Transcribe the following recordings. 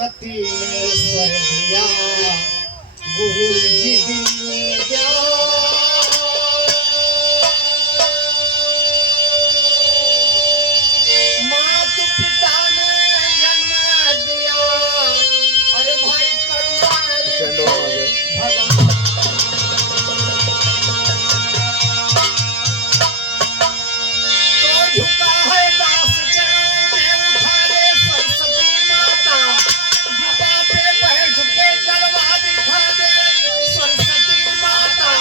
सरस्वती ने स्वर दिया, गुरु जी दीन दयाल। माता पिता ने जन्म दिया, अरे भाई करुणा भगवान। तो झुका है दास चरणों में, उठा ले सरस्वती माता, जुबा पे बैठ के जलवा दिखा दे सरस्वती माता,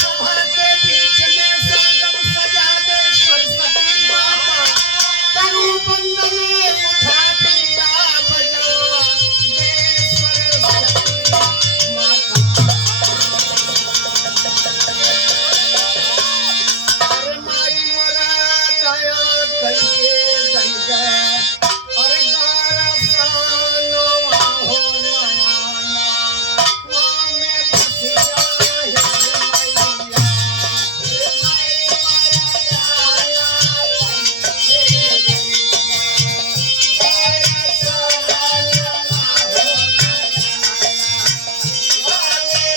सभा के बीच में संगम सजा दे सरस्वती माता, तनु बंदन उठा पीड़ा बजा दे सरस्वती माता। अरे माई मोरा दया कइके दैगा, अरे गारा सानवा हो नयाना, वहाँ में बसिया हे मैया। हे माई मोरा दया कइके दैगा, गारा सानवा हो नयाना, वहाँ में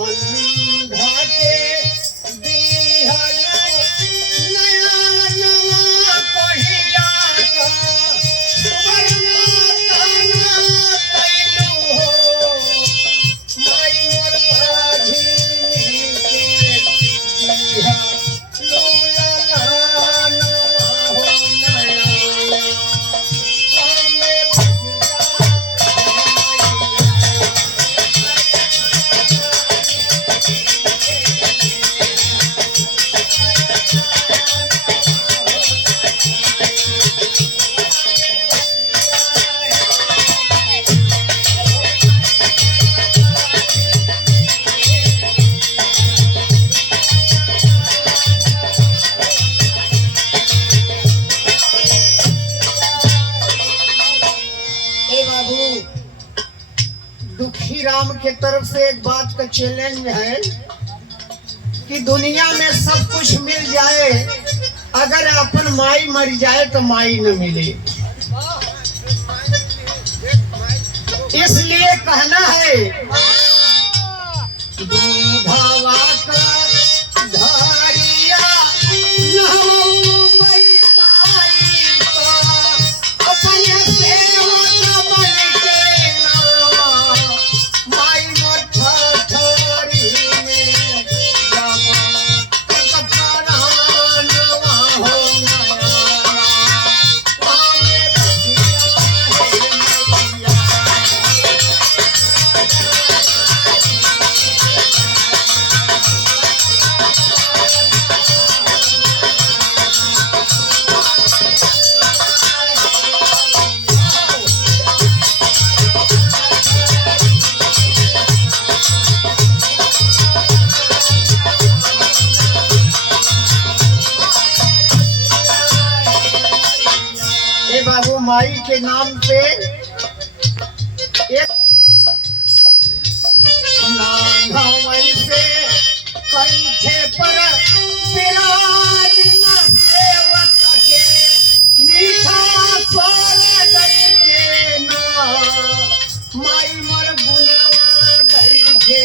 अंधा के दीहल नया नवा कहिया का, सुवर्ण ताना कैलू हो, माई मोर बाझिनी के दीहा लूला नवा हो नया, हमें बसिया ए बाबू, दुखी राम के तरफ से एक बात का चैलेंज है कि दुनिया में सब कुछ मिल जाए, अगर अपन माई मर जाए तो माई न मिले। इसलिए कहना है दूधावा का धारिया नहु मई माई का, अपने सेवक बन के ना, माई मोर ठठरी में जावा, कपड़ा नवा हो नया, पावे बसिया हे मैया। ए बाबू, माई के नाम पे एक नांगवई से कंठे पर विराज न सेवक के, मीठा स्वर गई के ना, माई मोर गुनवा गई के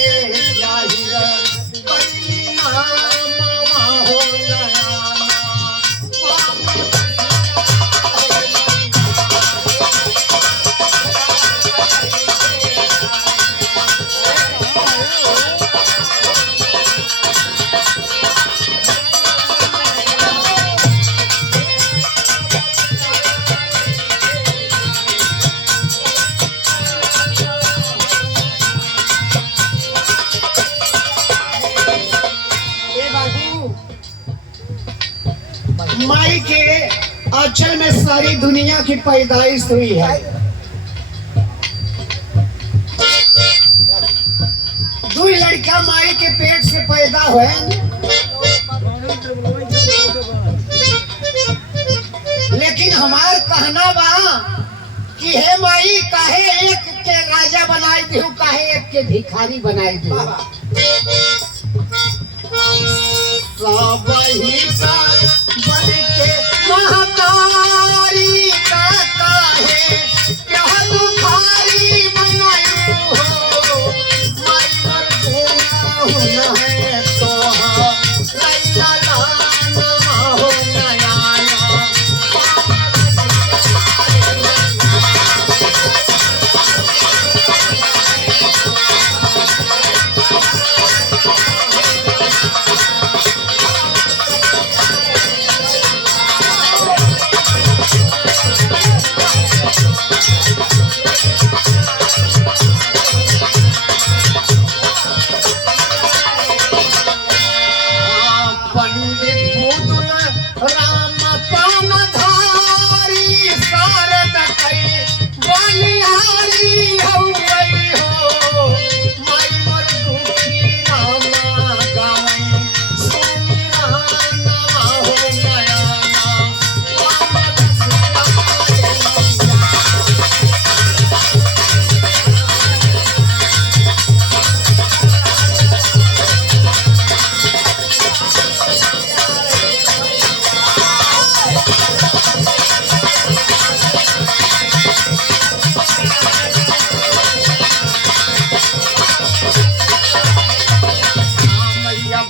जाहिर कैली नामवा हो नयाना, माई के आंचल में सारी दुनिया की पैदाइश हुई है। दो लड़का माई के पेट से पैदा हुए, लेकिन हमार कहना बा कि हे माई काहे एक के राजा बनाई दिहु, काहे एक के भिखारी बनाई दिहु। सब ही का बन के महतारी का काहे क्या दुखारी बनायु हो, माई मर गुना है तो लैला लाना हो नयाना।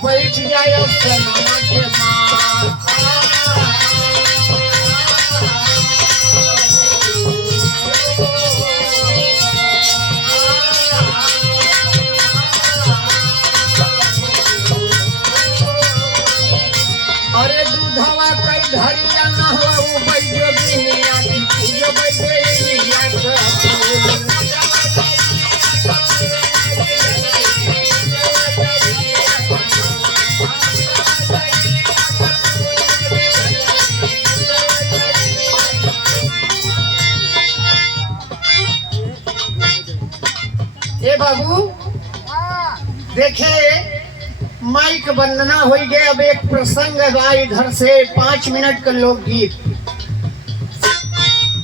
बैठ जाए मामा के माँ। अरे दूधवा कई धरिया न हो वो बैठे बिनिया की पूजो बैठे बिनिया का। ए बाबू देखे माइक वंदना हो गए। अब एक प्रसंग बा इधर से 5 मिनट का लोकगीत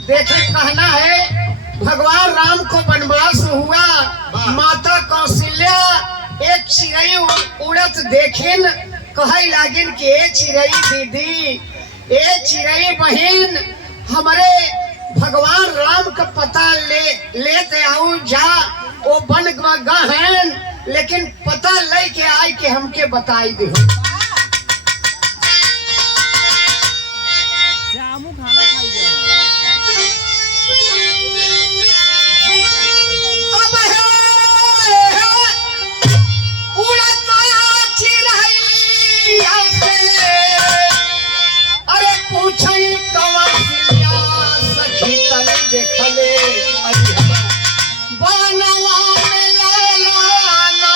देखे। कहना है भगवान राम को वनवास हुआ, माता कौशल्या एक चिड़ै उड़त देखिन, कहे लागिन कि ए चिड़ै दीदी, ए चिड़ै बहन, हमारे भगवान राम का पता लेते आऊ जा। वो बन गहन लेकिन पता ले के आई के हमके बताई दे। खाना खाई अरे पूछई कवसिया सखी तने देखले बनवा में लाना हमारा।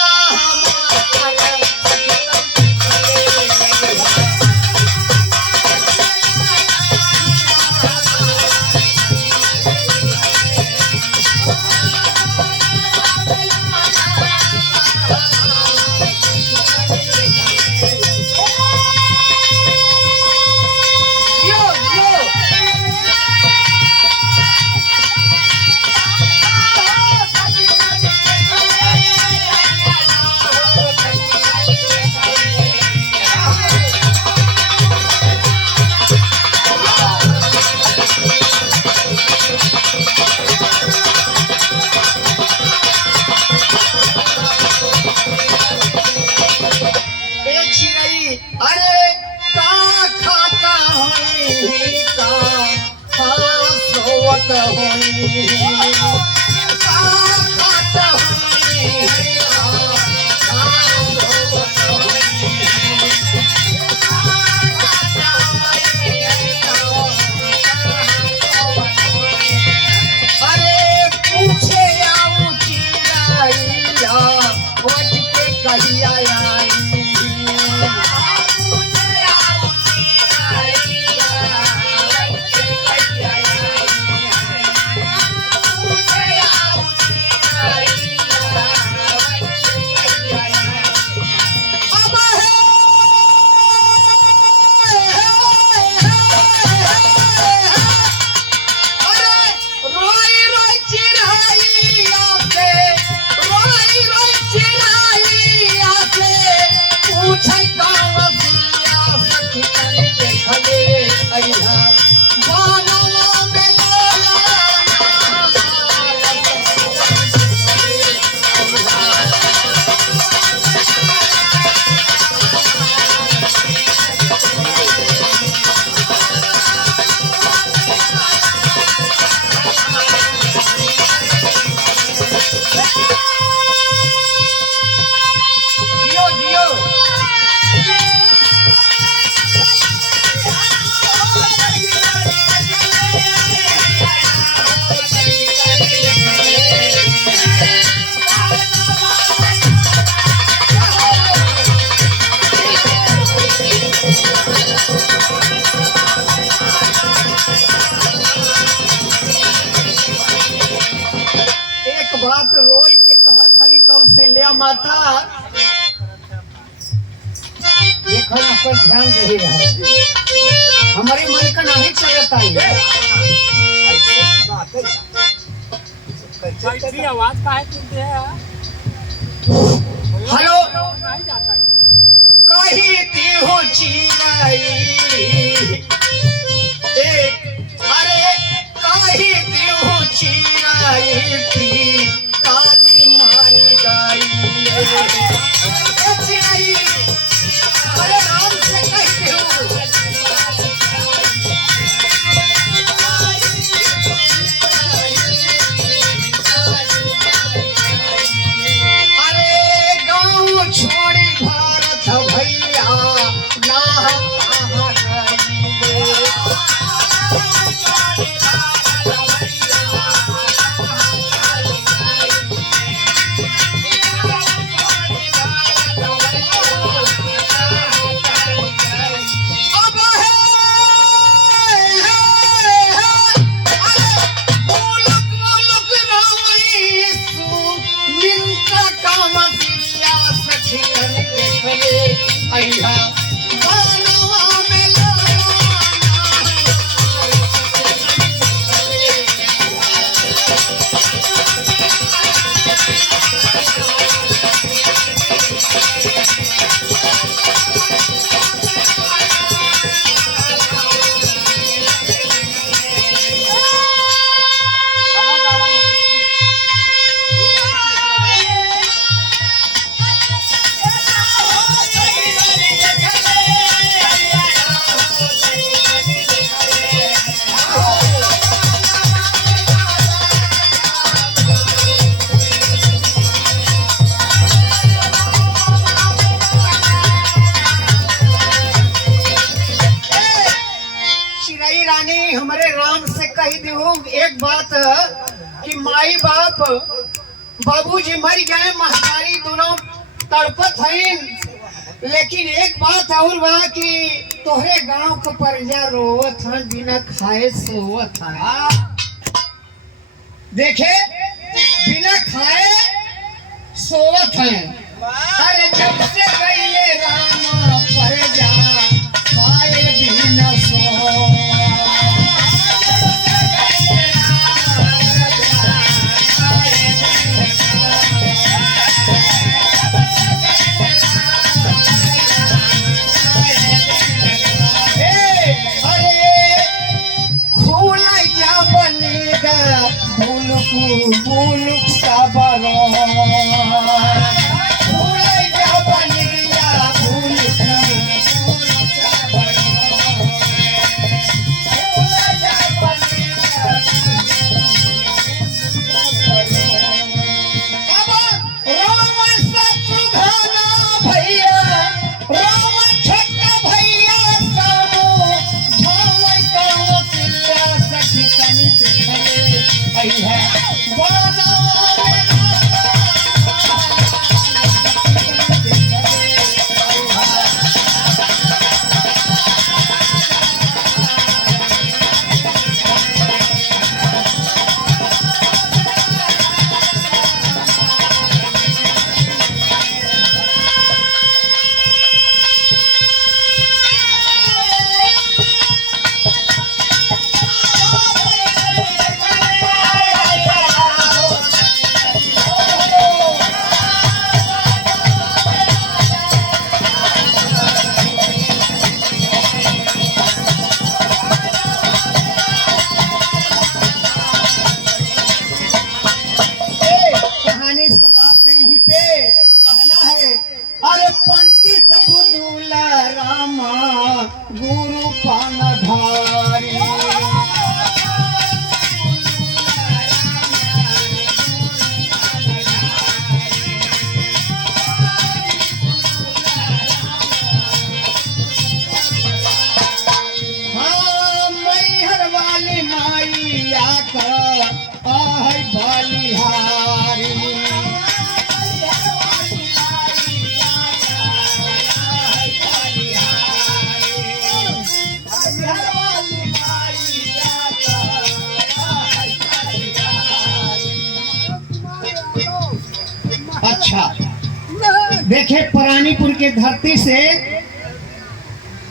अरे का खाता होई का सोवत होई, का खाता होई का सोवत होई। अरे पूछे आऊ चिड़ैया वट के कहिया आई। मान रही है, हमारे मन का नहीं चलता है। आवाज का है तुमसे हेलो नहीं जाता है। कही दी हो चिराई अरे कही दी हो चिराई थी काजी मारी गई चिराई अरे राम से कहते हो छोड़ी भारत भैया ना कहाँ गई अब मुलुक मुलुक रावणीसु निंदा कामसिया सखियन देखले अइहा बनवा में चिराई रानी हमारे राम से कही दू एक बात कि माई बाप बाबूजी मर गए, महतारी दोनों तड़पत हैं, लेकिन एक बात और बा कि तोहरे गांव का प्रजा रोवत है, बिना खाए सोवत है। देखे बिना खाए सोवत है। अरे जब से गईले राम प्रजा खाए बिना सो बुलुक सबरो फूले क्या बन गया बुलुक अब राम शत्रुघ्न भैया राम छोटा भैया सामो धाम गाँव किला सखी कनी देखले अइहा अरे पंडित बुदुला रामा गुरु पानधारी हाँ मैहर वाली माई आकर आहे बलिहारी अच्छा देखे परानीपुर के धरती से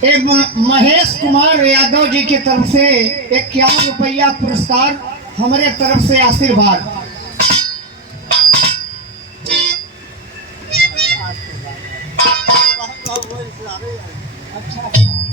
एक महेश कुमार यादव जी की तरफ से 51 रुपया पुरस्कार, हमारे तरफ से आशीर्वाद। अच्छा